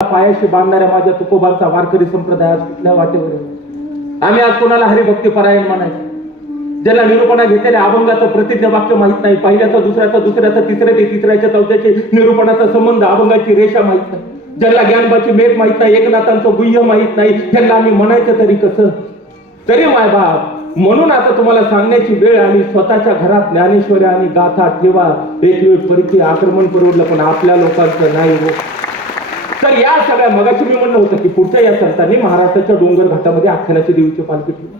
पायाशी बांधणाऱ्या माझ्या तुकोबांचा वारकरी संप्रदाय आज कुठल्या वाटेवर आहे? आम्ही आज कोणाला हरिभक्ती परायण म्हणायचं, ज्याला निरूपणा घेतलेल्या अभंगाचं प्रतिज्ञा वाक्य माहित नाही, पहिल्याचा दुसऱ्याचा तिसऱ्याच्या चौथ्याचे निरूपणाचा संबंध अभंगाची रेषा माहित नाही, ज्याला ज्ञानबाची मेघ माहित नाही, एकनाथांचं गुह्य माहित नाही, त्यांना आम्ही म्हणायचं तरी कसं? तरी मायबाप, म्हणून आता तुम्हाला सांगण्याची वेळ आली, स्वतःच्या घरात ज्ञानेश्वरी आणि गाथा ठेवा. एक वेळ परिचय आक्रमण परवडलं, पण आपल्या लोकांचं नाही हो. तर या सगळ्या मगाशी मी म्हणलं होतं की पुढच्या या संतांनी महाराष्ट्राच्या डोंगर घाटामध्ये आख्यानाच्या देवीची पालखी ठेवली.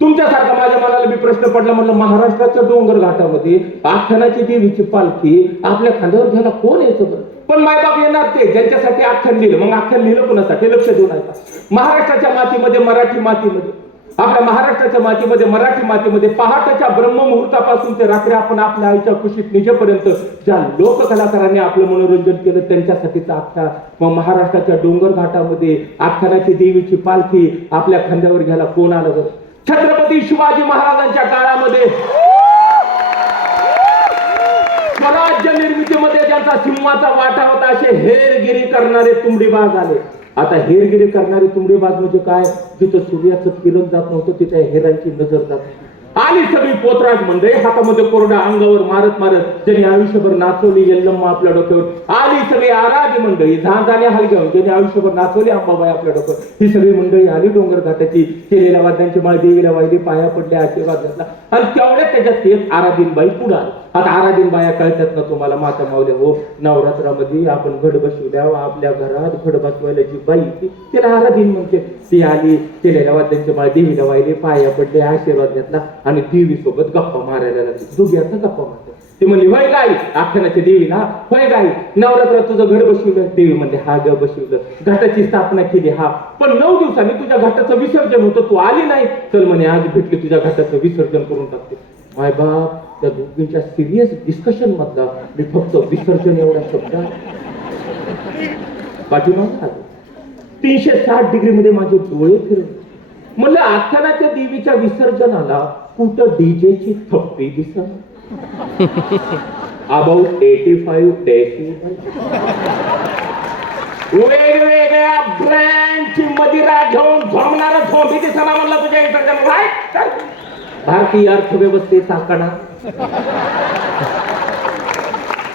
तुमच्यासारखा माझ्या मनाला मी प्रश्न पडला, म्हणलं महाराष्ट्राच्या डोंगर घाटामध्ये आख्यानाची देवीची पालखी आपल्या खांद्यावर घ्यायला कोण यायचं बरं? पण मायबाप येणार ते ज्यांच्यासाठी आख्यान लिहिलं. मग आख्यान लिहिलं कोणासाठी? लक्ष देऊन ऐका. महाराष्ट्राच्या मातीमध्ये, मराठी मातीमध्ये, आपल्या महाराष्ट्राच्या मातीमध्ये, मराठी मातीमध्ये पहाटेच्या ब्रह्ममुहूर्तापासून ते रात्री आपण आपल्या आईच्या कुशीत निजेपर्यंत ज्या लोक कलाकारांनी आपलं मनोरंजन केलं त्यांच्यासाठीच आख्यान. मग महाराष्ट्राच्या डोंगर घाटामध्ये आख्यानाची देवीची पालखी आपल्या खांद्यावर घ्यायला कोण आलं बरं? छत्रपती शिवाजी महाराजांच्या काळामध्ये स्वराज्य निर्मितीमध्ये ज्यांचा सिंहाचा वाटा होता असे हेरगिरी करणारे तुंबडीबाज आले. आता हेरगिरी करणारे तुंबडीबाज म्हणजे काय? जिथं सूर्याचं किरण जात नव्हतं तिथे हेरांची नजर जात आली. सगळी पोतराज मंडळी हातामध्ये कोरडा, अंगावर मारत मारत ज्यांनी आयुष्यभर नाचवली यल्लम्मा आपल्या डोक्यावर. आली सगळी आराधी मंडळी, झांजाने हलग्यावर ज्यांनी आयुष्यभर नाचवली अंबाबाई आपल्या डोक्यावर. ही सगळी मंडळी आली डोंगर घाटाची, केलेल्या वाद्यांची माळ देवीला वाहिली, पाया पडल्या, आशीर्वाद घेतला. आणि तेवढ्यात त्याच्यात एक आराधीनबाई पुढे आली. आता आराधीनबाया कळतात ना तुम्हाला माता मावल्या हो? नवरात्रामध्ये आपण घट बसवल्या, आपल्या घरात घट बसवायला जी बाई तिला आराधीन म्हणते. ती आली, केलेल्या वाद्यांची माळ देवीला वाहिली, पाया पडले, आशीर्वाद घेतला आणि देवी सोबत गप्पा मारायला लागली. दोघी आता गप्पा मारतात. ती म्हणली, होय गाई आख्यानाच्या देवीला, होय गाई नवरात्रात तुझं घर बसवलं? देवी म्हणते, हा ग बसवलं. घाटाची स्थापना केली, हा, पण 9 दिवसांनी तुझ्या घाटाचं विसर्जन होतं, तू आली नाही. चल म्हणे आज भेटली, तुझ्या घाटाचं विसर्जन करून टाकते. माय बाप, त्या दोघींच्या सिरियस डिस्कशन मधला मी फक्त विसर्जन एवढा शब्द पाठीमागे 360 डिग्री मध्ये माझे डोळे फिरले. म्हणलं आख्यानाच्या देवीच्या विसर्जनाला कुठं डीजेची थप्पी दिसत? About 85 decibel. वेगवेगळ्या ब्रँडची मदिरा घेऊन झोमणारा झोंबी दिसणार. म्हणलं तुझ्या विसर्जन राईट. भारतीय अर्थव्यवस्थेचा कणा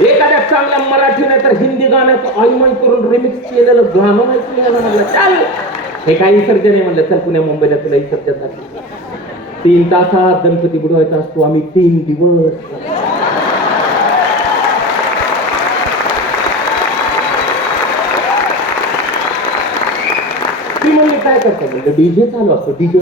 एखाद्या चांगल्या मराठी नाही तर हिंदी गाण्याचं आयमन करून रिमिक्स केलेलं गाणं माहिती आहे म्हणलं. चल हे काही विसर्जन आहे म्हणलं. चल पुण्या मुंबईला तुला विसर्जन झालं. 3 तासात गणपती बुडवायचा असतो, आम्ही 3 दिवस. ती म्हणली काय करता? म्हणलं डीजे चालू असतो. डीजे